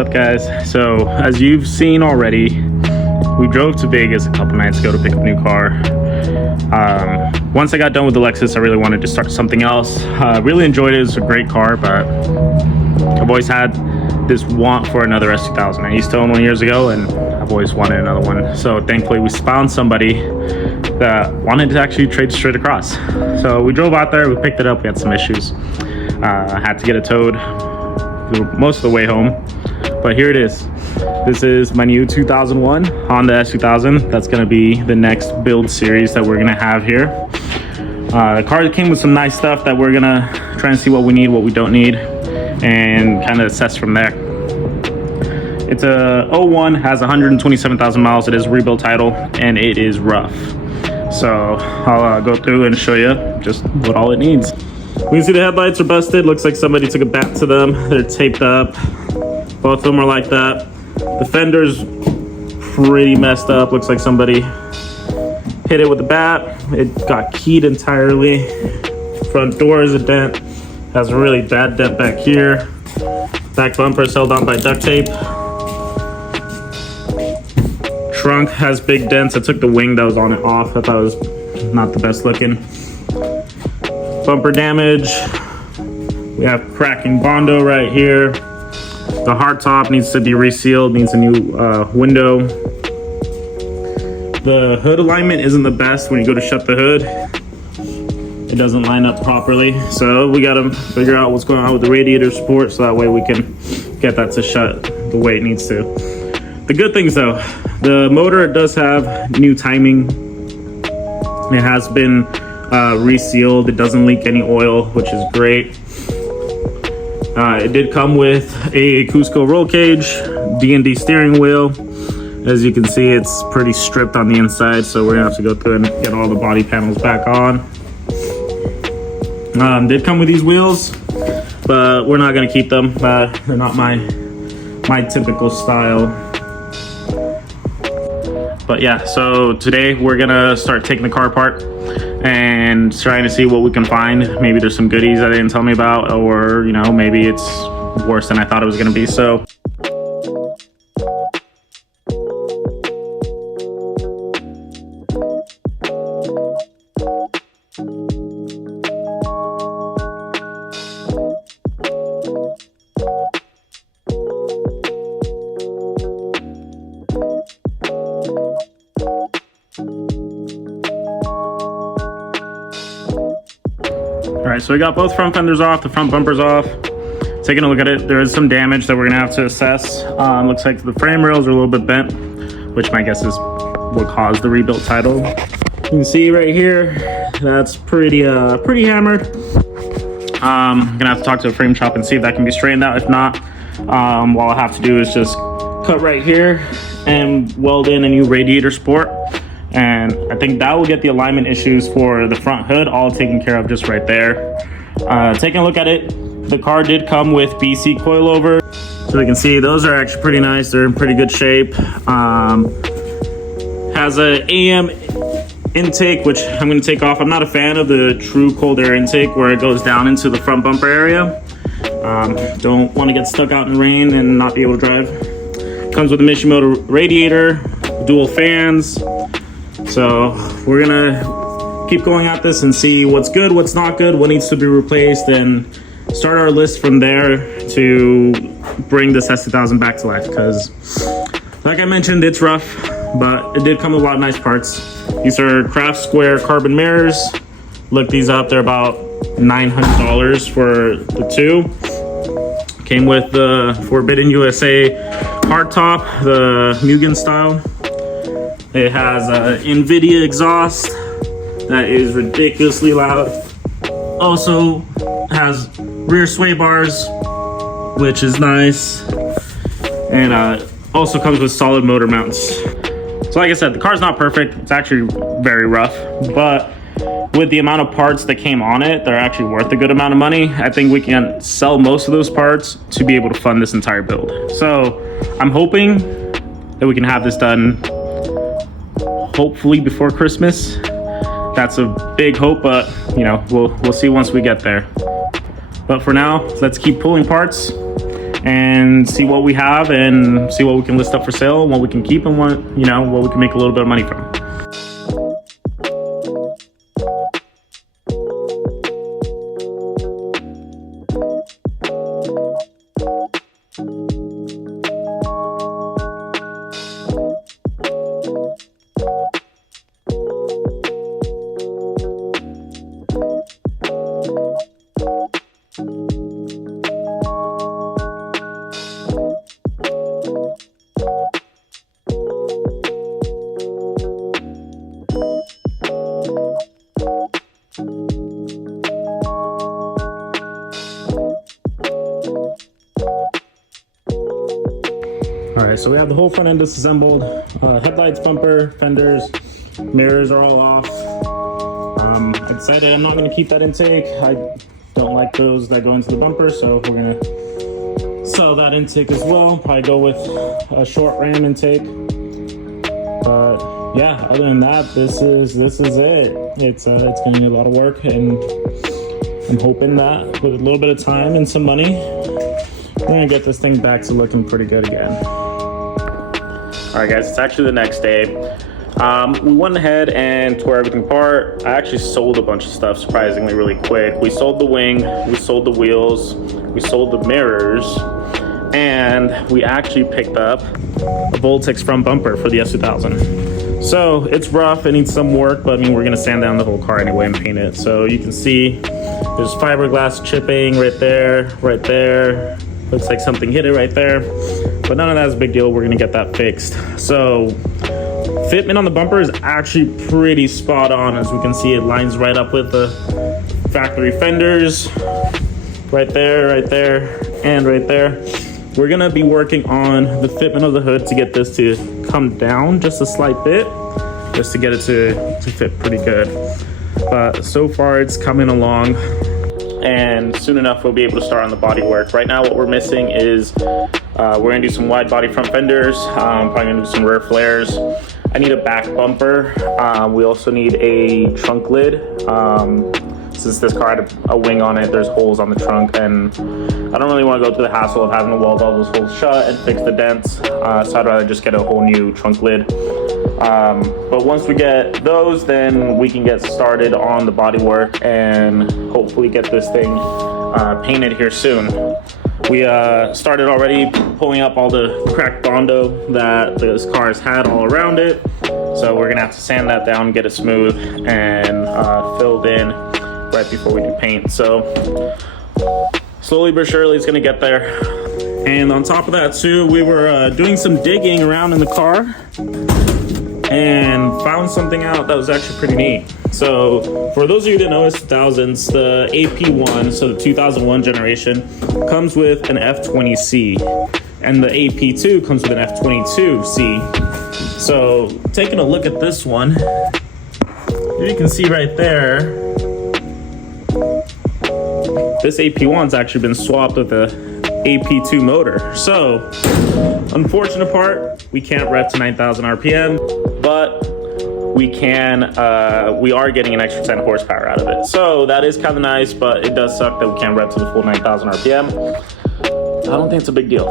up, guys? So as you've seen already, we drove to Vegas a couple nights ago to pick up a new car. Once I got done with the Lexus, I really wanted to start something else. Really enjoyed it. It's a great car, but I've always had this want for another S2000. I used to own one years ago, and I've always wanted another one. So thankfully we found somebody that wanted to actually trade straight across. So we drove out there, we picked it up, we had some issues. I had to get it towed most of the way home, but here it is. This is my new 2001 Honda S2000. That's going to be the next build series that we're going to have here. The car came with some nice stuff that we're going to try and see what we need, what we don't need, and kind of assess from there. It's a 01, has 127,000 miles. It is rebuild title, and it is rough. So I'll go through and show you just what all it needs. We can see the headlights are busted. Looks like somebody took a bat to them. They're taped up. Both of them are like that. The fender's pretty messed up. Looks like somebody hit it with a bat. It got keyed entirely. Front door is a dent. Has a really bad dent back here. Back bumper is held on by duct tape. Trunk has big dents. I took the wing that was on it off. I thought it was not the best looking. Bumper damage. We have cracking Bondo right here. The hardtop needs to be resealed, needs a new window. The hood alignment isn't the best when you go to shut the hood. It doesn't line up properly. So we gotta figure out what's going on with the radiator support so that way we can get that to shut the way it needs to. The good things though, the motor does have new timing. It has been resealed. It doesn't leak any oil, which is great. It did come with a Cusco roll cage, D&D steering wheel. As you can see, it's pretty stripped on the inside, so we're gonna have to go through and get all the body panels back on. Did come with these wheels, but we're not gonna keep them. They're not my typical style. But yeah, so today we're gonna start taking the car apart and trying to see what we can find. Maybe there's some goodies that they didn't tell me about, or you know, maybe it's worse than I thought it was gonna be. So Alright, so we got both front fenders off, the front bumper's off. Taking a look at it, there is some damage that we're gonna have to assess. Looks like the frame rails are a little bit bent, which my guess is what caused the rebuilt title. You can see right here, that's pretty hammered. I'm gonna have to talk to a frame shop and see if that can be straightened out. If not, what I'll have to do is just cut right here and weld in a new radiator support. And I think that will get the alignment issues for the front hood all taken care of just right there. Taking a look at it, the car did come with BC coilover. So you can see those are actually pretty nice. They're in pretty good shape. Has a AM intake, which I'm gonna take off. I'm not a fan of the true cold air intake where it goes down into the front bumper area. Don't wanna get stuck out in the rain and not be able to drive. Comes with a Mishimoto radiator, dual fans. So we're gonna keep going at this and see what's good, what's not good, what needs to be replaced, and start our list from there to bring this S2000 back to life. Because like I mentioned, it's rough, but it did come with a lot of nice parts. These are Craft Square carbon mirrors. Look these up, they're about $900 for the two. Came with the Forbidden USA hardtop, the Mugen style. It has an NVIDIA exhaust that is ridiculously loud. Also has rear sway bars, which is nice. And also comes with solid motor mounts. So like I said, the car's not perfect. It's actually very rough, but with the amount of parts that came on it, they're actually worth a good amount of money. I think we can sell most of those parts to be able to fund this entire build. So I'm hoping that we can have this done hopefully before Christmas. That's a big hope, but you know, we'll see once we get there. But for now, let's keep pulling parts and see what we have and see what we can list up for sale, what we can keep, and what we can make a little bit of money from. All right, so we have the whole front end disassembled. Headlights, bumper, fenders, mirrors are all off. I decided I'm not going to keep that intake. I don't like those that go into the bumper, so we're going to sell that intake as well. Probably go with a short ram intake. But yeah, other than that, this is it. It's going to be a lot of work, and I'm hoping that with a little bit of time and some money, we're going to get this thing back to looking pretty good again. All right, guys, it's actually the next day. We went ahead and tore everything apart. I actually sold a bunch of stuff, surprisingly, really quick. We sold the wing, we sold the wheels, we sold the mirrors, and we actually picked up a Voltex front bumper for the S2000. So it's rough, it needs some work, but I mean, we're gonna sand down the whole car anyway and paint it. So you can see there's fiberglass chipping right there, right there. Looks like something hit it right there, but none of that is a big deal. We're gonna get that fixed. So fitment on the bumper is actually pretty spot on. As we can see, it lines right up with the factory fenders. Right there, and right there. We're gonna be working on the fitment of the hood to get this to come down just a slight bit, just to get it to fit pretty good. But so far it's coming along, and soon enough we'll be able to start on the body work. Right now what we're missing is we're gonna do some wide body front fenders, probably gonna do some rear flares. I need a back bumper. We also need a trunk lid. Since this car had a wing on it, there's holes on the trunk, and I don't really want to go through the hassle of having to weld all those holes shut and fix the dents. So I'd rather just get a whole new trunk lid. But once we get those, then we can get started on the body work and hopefully get this thing painted here soon. We started already pulling up all the cracked Bondo that this car has had all around it. So we're gonna have to sand that down, get it smooth and filled in right before we do paint. So slowly but surely it's gonna get there. And on top of that too, we were doing some digging around in the car and found something out that was actually pretty neat. So for those of you that know S2000s, the AP1, so the 2001 generation, comes with an F20C, and the AP2 comes with an F22C. So taking a look at this one, you can see right there, this AP1's actually been swapped with a AP2 motor. So unfortunate part, we can't rev to 9,000 RPM, but we are getting an extra 10 horsepower out of it. So that is kind of nice, but it does suck that we can't rev to the full 9,000 RPM. I don't think it's a big deal.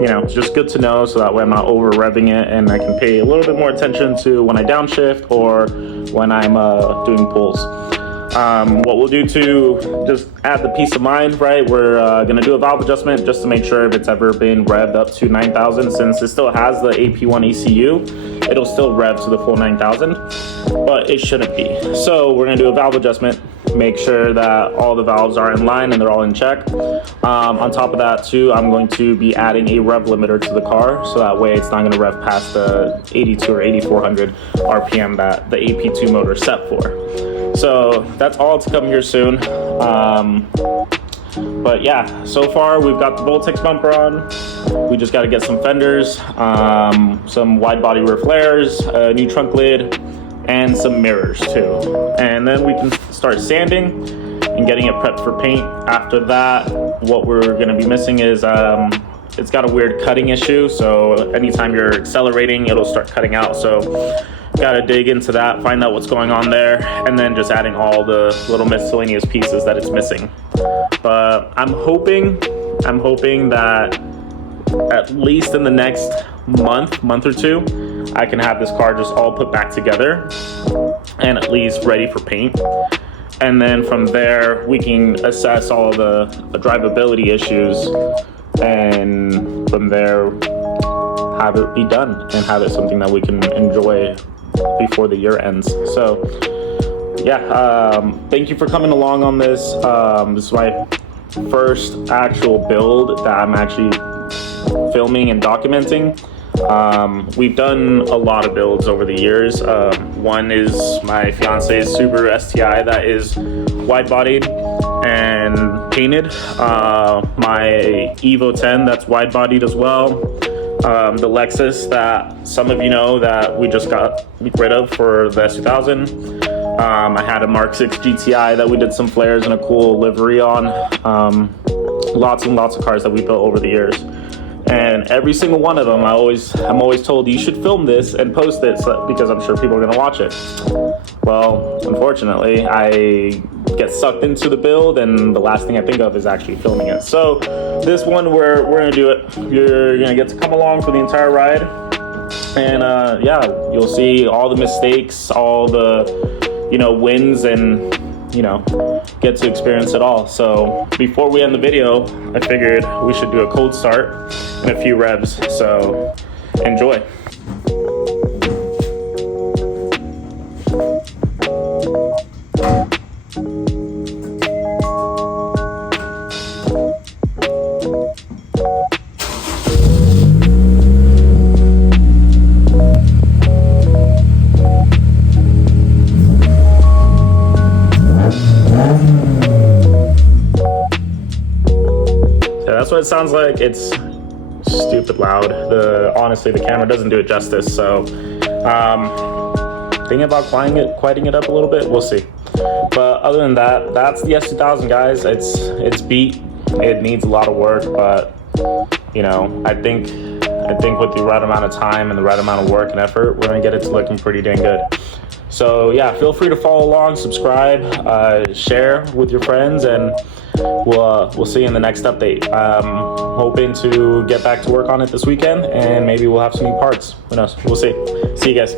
It's just good to know, so that way I'm not over revving it and I can pay a little bit more attention to when I downshift or when I'm doing pulls. What we'll do to just add the peace of mind, right? We're gonna do a valve adjustment just to make sure if it's ever been revved up to 9,000. Since it still has the AP1 ECU, it'll still rev to the full 9,000, but it shouldn't be. So we're gonna do a valve adjustment, make sure that all the valves are in line and they're all in check. On top of that too, I'm going to be adding a rev limiter to the car, so that way it's not gonna rev past the 82 or 8400 RPM that the AP2 motor is set for. So that's all to come here soon. But yeah, so far we've got the Voltex bumper on. We just got to get some fenders, some wide body rear flares, a new trunk lid, and some mirrors too. And then we can start sanding and getting it prepped for paint. After that, what we're going to be missing is it's got a weird cutting issue. So anytime you're accelerating, it'll start cutting out. So got to dig into that, find out what's going on there, and then just adding all the little miscellaneous pieces that it's missing. But I'm hoping I'm hoping that at least in the next month or two, I can have this car just all put back together and at least ready for paint. And then from there, we can assess all the drivability issues, and from there, have it be done and have it something that we can enjoy before the year ends. So yeah, thank you for coming along on this. This is my first actual build that I'm actually filming and documenting. We've done a lot of builds over the years. One is my fiance's Subaru STI that is wide-bodied and painted. My Evo 10 that's wide-bodied as well. The Lexus that some of you know that we just got rid of for the S2000. I had a Mark 6 GTI that we did some flares and a cool livery on. Lots and lots of cars that we built over the years. And every single one of them, I'm always told, you should film this and post it because I'm sure people are going to watch it. Well, unfortunately, I get sucked into the build, and the last thing I think of is actually filming it. So this one, we're going to do it. You're going to get to come along for the entire ride. And yeah, you'll see all the mistakes, all the, wins, and get to experience it all. So before we end the video, I figured we should do a cold start and a few revs. So enjoy. That's what it sounds like. It's stupid loud. Honestly, the camera doesn't do it justice. So, thinking about quieting it up a little bit. We'll see. But other than that, that's the S2000, guys. It's beat. It needs a lot of work, but I think with the right amount of time and the right amount of work and effort, we're gonna get it to looking pretty dang good. So yeah, feel free to follow along, subscribe, share with your friends, and we'll see you in the next update. Hoping to get back to work on it this weekend, and maybe we'll have some new parts. Who knows? We'll see. See you guys.